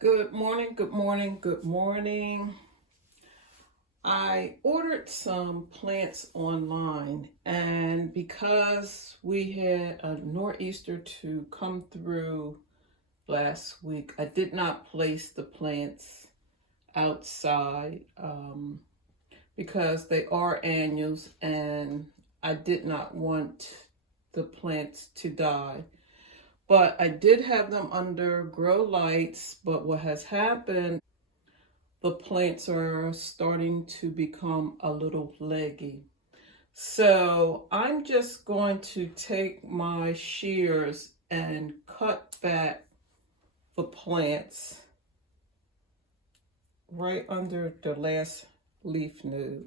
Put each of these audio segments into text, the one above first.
Good morning, good morning, good morning. I ordered some plants online, and because we had a nor'easter to come through last week, I did not place the plants outside because they are annuals and I did not want the plants to die. But I did have them under grow lights, but what has happened, the plants are starting to become a little leggy. So I'm just going to take my shears and cut back the plants right under the last leaf node.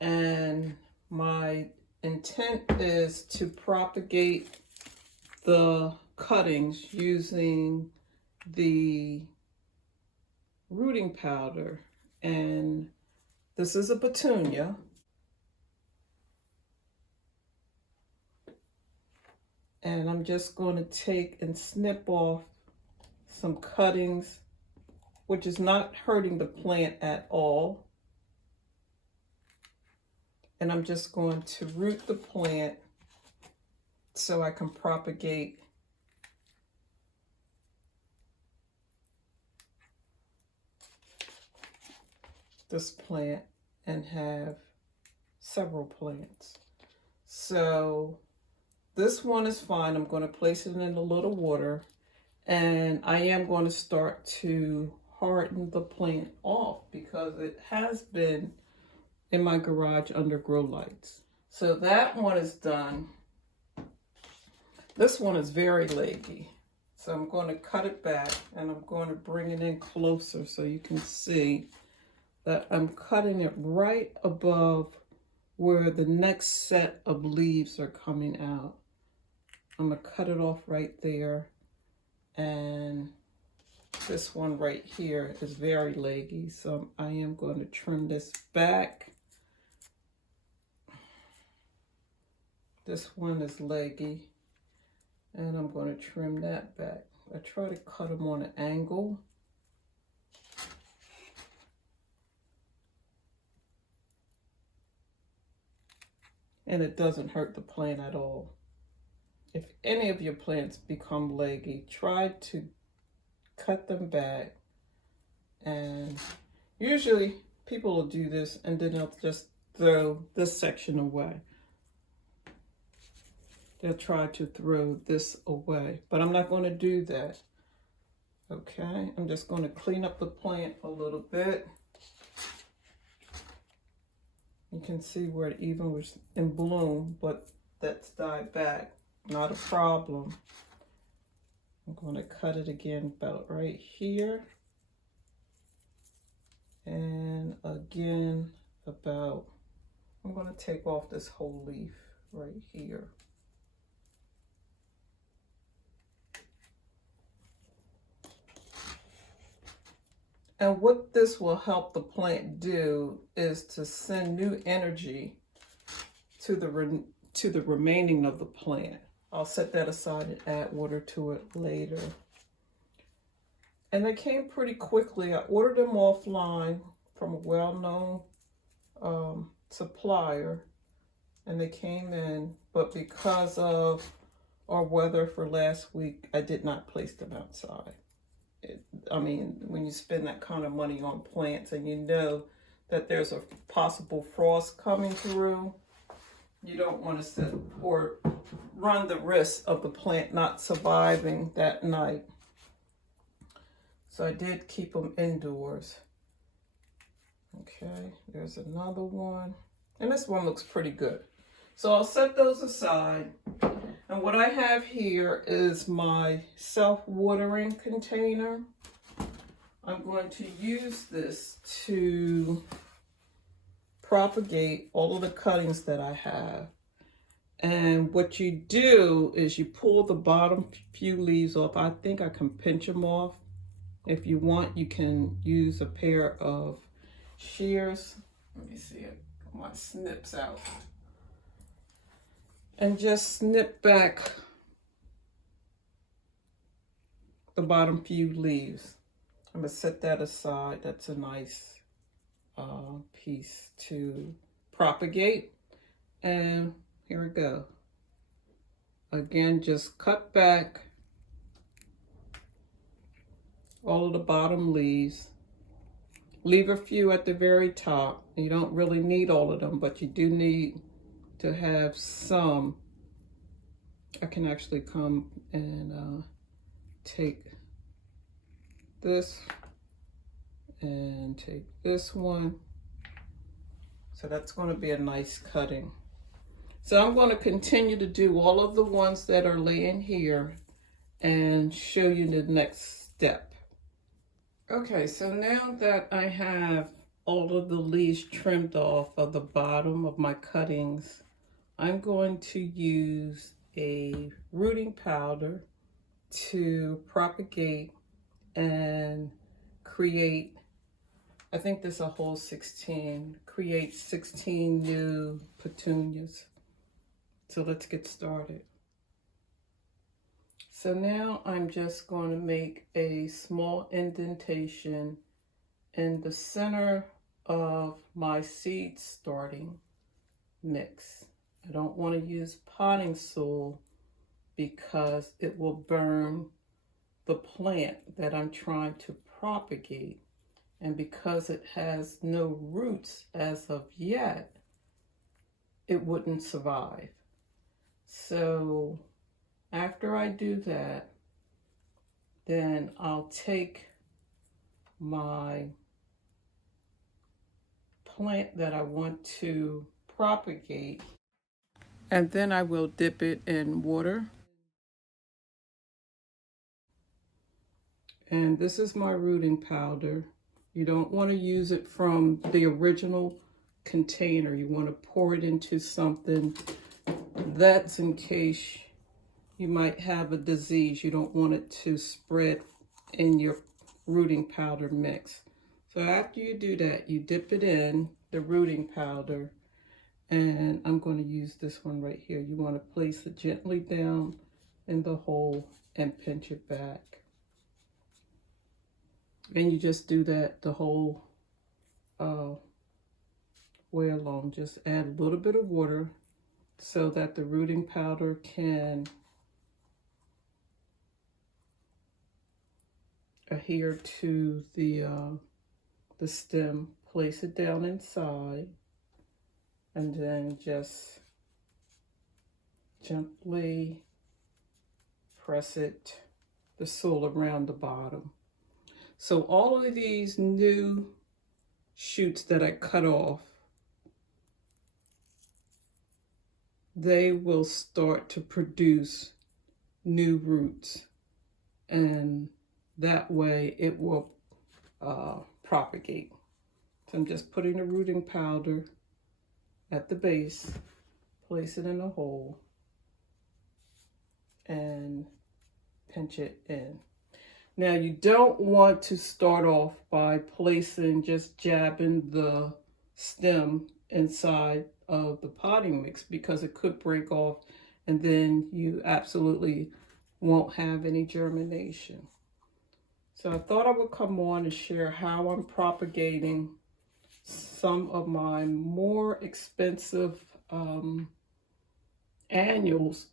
And my intent is to propagate the cuttings using the rooting powder, and this is a petunia. And I'm just going to take and snip off some cuttings, which is not hurting the plant at all. And I'm just going to root the plant so I can propagate this plant and have several plants. So this one is fine. I'm going to place it in a little water, and I am going to start to harden the plant off because it has been in my garage under grow lights. So that one is done. This one is very leggy. So I'm going to cut it back and I'm going to bring it in closer so you can see that I'm cutting it right above where the next set of leaves are coming out. I'm going to cut it off right there. And this one right here is very leggy, so I am going to trim this back. This one is leggy, and I'm going to trim that back. I try to cut them on an angle. And it doesn't hurt the plant at all. If any of your plants become leggy, try to cut them back. And usually people will do this and then they'll just throw this section away. They'll try to throw this away, but I'm not going to do that. Okay, I'm just going to clean up the plant a little bit. You can see where it even was in bloom, but that's died back. Not a problem. I'm going to cut it again about right here. And again about, I'm going to take off this whole leaf right here. And what this will help the plant do is to send new energy to the remaining of the plant. I'll set that aside and add water to it later. And they came pretty quickly. I ordered them offline from a well-known supplier, and they came in, but because of our weather for last week, I did not place them outside. I mean, when you spend that kind of money on plants and you know that there's a possible frost coming through, you don't want to sit or run the risk of the plant not surviving that night. So I did keep them indoors. Okay, there's another one. And this one looks pretty good. So I'll set those aside. And what I have here is my self-watering container. I'm going to use this to propagate all of the cuttings that I have. And what you do is you pull the bottom few leaves off. I think I can pinch them off. If you want, you can use a pair of shears. Let me see it. My snips out. And just snip back the bottom few leaves. I'm going to set that aside. That's a nice piece to propagate. And here we go. Again, just cut back all of the bottom leaves. Leave a few at the very top. You don't really need all of them, but you do need to have some. I can actually come and take this and take this one. So that's going to be a nice cutting. So I'm going to continue to do all of the ones that are laying here and show you the next step. Okay, so now that I have all of the leaves trimmed off of the bottom of my cuttings, I'm going to use a rooting powder to propagate and create, I think there's a whole 16, create 16 new petunias. So let's get started. So now I'm just going to make a small indentation in the center of my seed starting mix. I don't want to use potting soil because it will burn the plant that I'm trying to propagate. And because it has no roots as of yet, it wouldn't survive. So after I do that, then I'll take my plant that I want to propagate, and then I will dip it in water. And this is my rooting powder. You don't want to use it from the original container. You want to pour it into something that's in case you might have a disease. You don't want it to spread in your rooting powder mix. So after you do that, you dip it in the rooting powder, and I'm going to use this one right here. You want to place it gently down in the hole and pinch it back. And you just do that the whole way along. Just add a little bit of water so that the rooting powder can adhere to the stem. Place it down inside, and then just gently press it, the soil around the bottom. So all of these new shoots that I cut off, they will start to produce new roots, and that way it will propagate. So I'm just putting the rooting powder at the base, place it in a hole, and pinch it in. Now you don't want to start off by placing, just jabbing the stem inside of the potting mix, because it could break off and then you absolutely won't have any germination. So I thought I would come on and share how I'm propagating some of my more expensive annuals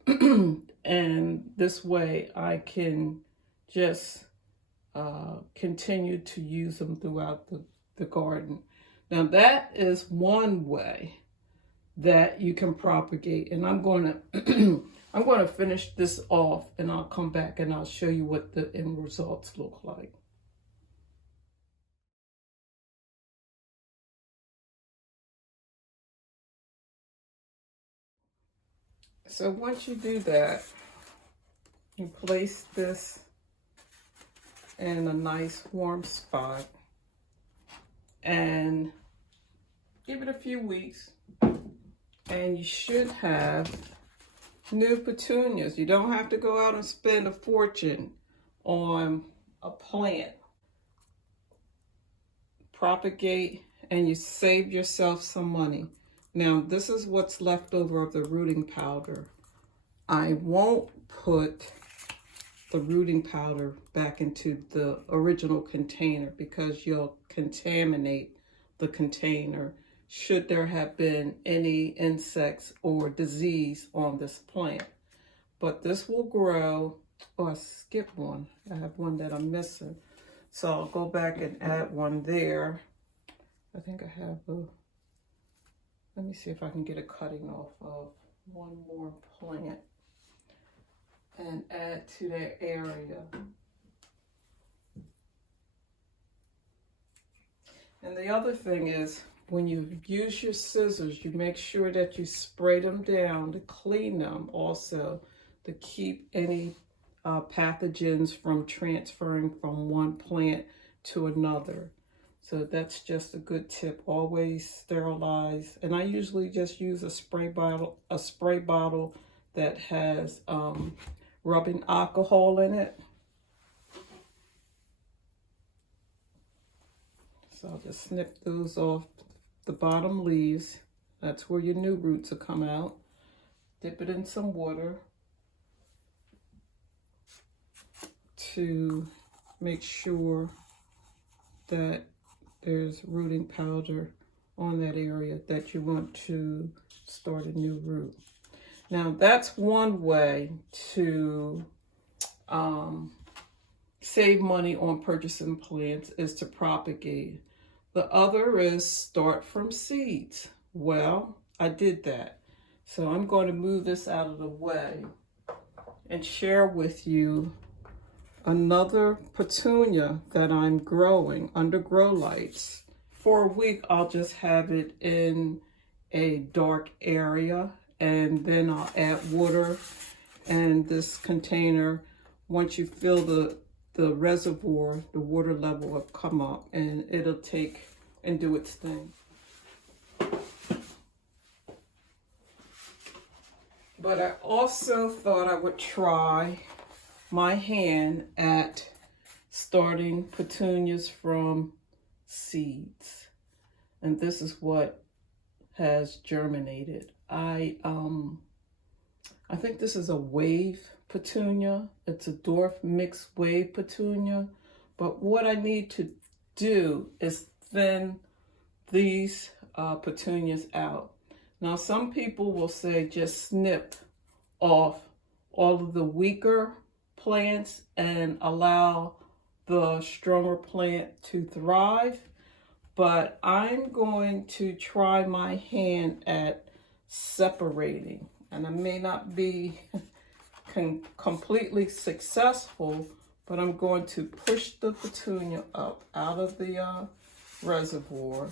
and this way I can just continue to use them throughout the garden. Now that is one way that you can propagate, and I'm going to I'm going to finish this off, and I'll come back and I'll show you what the end results look like. So once you do that, you place this in a nice warm spot and give it a few weeks, and you should have new petunias. You don't have to go out and spend a fortune on a plant. Propagate and you save yourself some money. Now this is what's left over of the rooting powder. I won't put the rooting powder back into the original container, because you'll contaminate the container should there have been any insects or disease on this plant. But this will grow. Oh, I skipped one. I have one that I'm missing. So I'll go back and add one there. I think I have a, let me see if I can get a cutting off of one more plant and add to that area. And the other thing is, when you use your scissors, you make sure that you spray them down to clean them also, to keep any pathogens from transferring from one plant to another. So that's just a good tip. Always sterilize. And I usually just use a spray bottle that has rubbing alcohol in it. So I'll just snip those off the bottom leaves. That's where your new roots will come out. Dip it in some water to make sure that there's rooting powder on that area that you want to start a new root. Now that's one way to save money on purchasing plants, is to propagate. The other is start from seeds. Well, I did that. So I'm going to move this out of the way and share with you another petunia that I'm growing under grow lights. For a week, I'll just have it in a dark area, and then I'll add water. And this container, once you fill the reservoir, the water level will come up and it'll take and do its thing. But I also thought I would try my hand at starting petunias from seeds. And this is what has germinated. I think this is a wave petunia. It's a dwarf mixed wave petunia. But what I need to do is thin these petunias out. Now, some people will say just snip off all of the weaker plants and allow the stronger plant to thrive. But I'm going to try my hand at separating. And I may not be completely successful, but I'm going to push the petunia up out of the reservoir.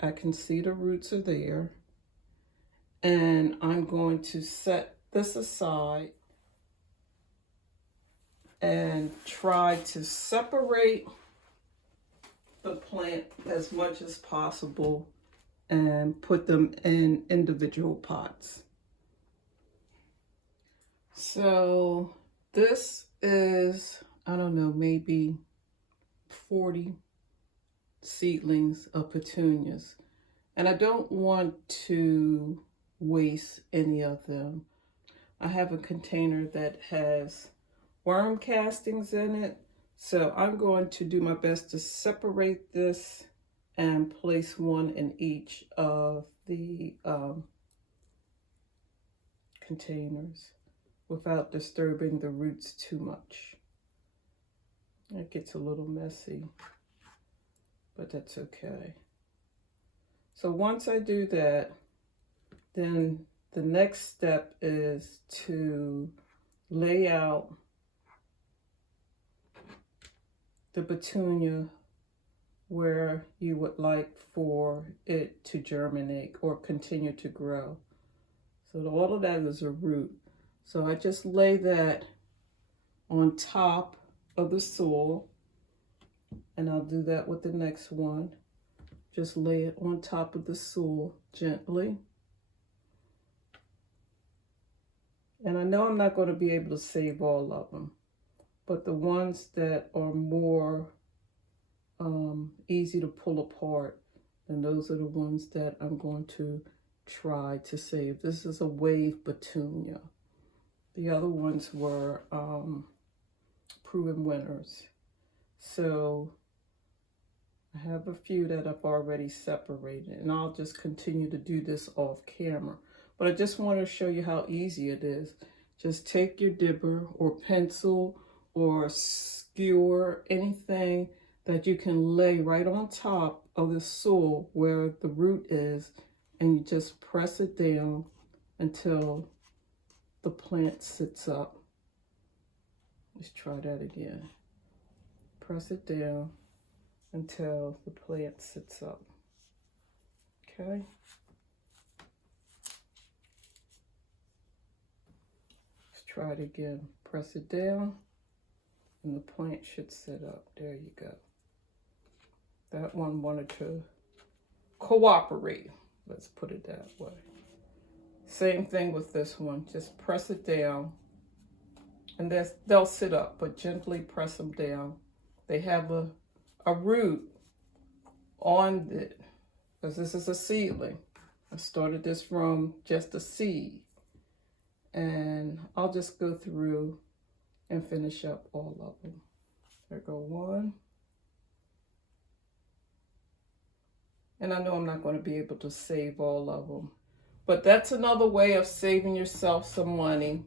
I can see the roots are there. And I'm going to set this aside and try to separate the plant as much as possible and put them in individual pots. So this is, I don't know, maybe 40 seedlings of petunias. And I don't want to waste any of them. I have a container that has worm castings in it. So I'm going to do my best to separate this and place one in each of the containers without disturbing the roots too much. It gets a little messy, but that's okay. So once I do that, then the next step is to lay out the petunia where you would like for it to germinate or continue to grow. So all of that is a root. So I just lay that on top of the soil, and I'll do that with the next one. Just lay it on top of the soil gently. And I know I'm not going to be able to save all of them, but the ones that are more easy to pull apart, and those are the ones that I'm going to try to save. This is a wave petunia. The other ones were proven winners. So I have a few that I've already separated, and I'll just continue to do this off camera. But I just want to show you how easy it is. Just take your dibber or pencil or skewer, anything that you can lay right on top of the soil where the root is, and you just press it down until the plant sits up. Let's try that again. Press it down until the plant sits up. Okay. Let's try it again. Press it down and the plant should sit up. There you go. That one wanted to cooperate. Let's put it that way. Same thing with this one. Just press it down and they'll sit up, but gently press them down. They have a root on it, because this is a seedling. I started this from just a seed, and I'll just go through and finish up all of them. There go one. And I know I'm not going to be able to save all of them, but that's another way of saving yourself some money.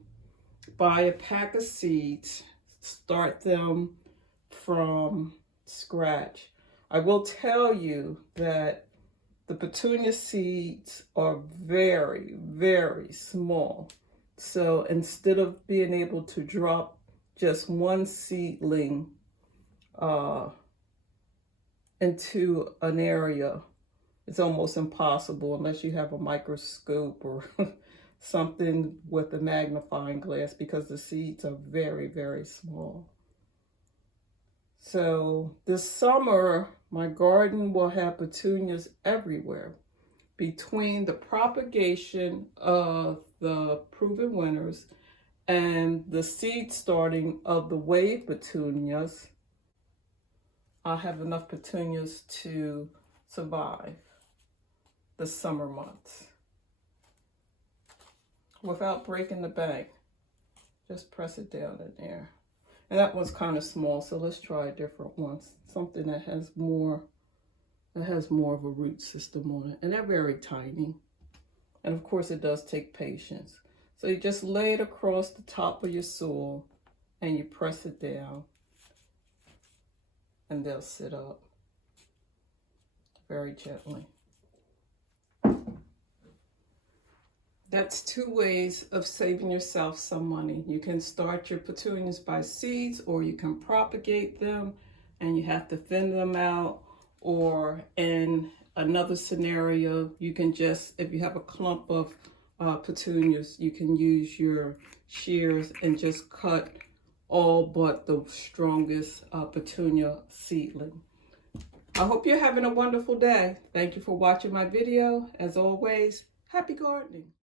Buy a pack of seeds, start them from scratch. I will tell you that the petunia seeds are very, very small. So instead of being able to drop just one seedling into an area, it's almost impossible unless you have a microscope or something with a magnifying glass, because the seeds are very, very small. So this summer, my garden will have petunias everywhere. Between the propagation of the proven winners and the seed starting of the wave petunias, I'll have enough petunias to survive the summer months without breaking the bank. Just press it down in there. And that one's kind of small, so let's try a different one. Something that has more of a root system on it. And they're very tiny. And of course it does take patience. So you just lay it across the top of your soil and you press it down and they'll sit up very gently. That's two ways of saving yourself some money. You can start your petunias by seeds, or you can propagate them and you have to thin them out. Or in another scenario, you can just, if you have a clump of petunias, you can use your shears and just cut all but the strongest petunia seedling. I hope you're having a wonderful day. Thank you for watching my video. As always, happy gardening.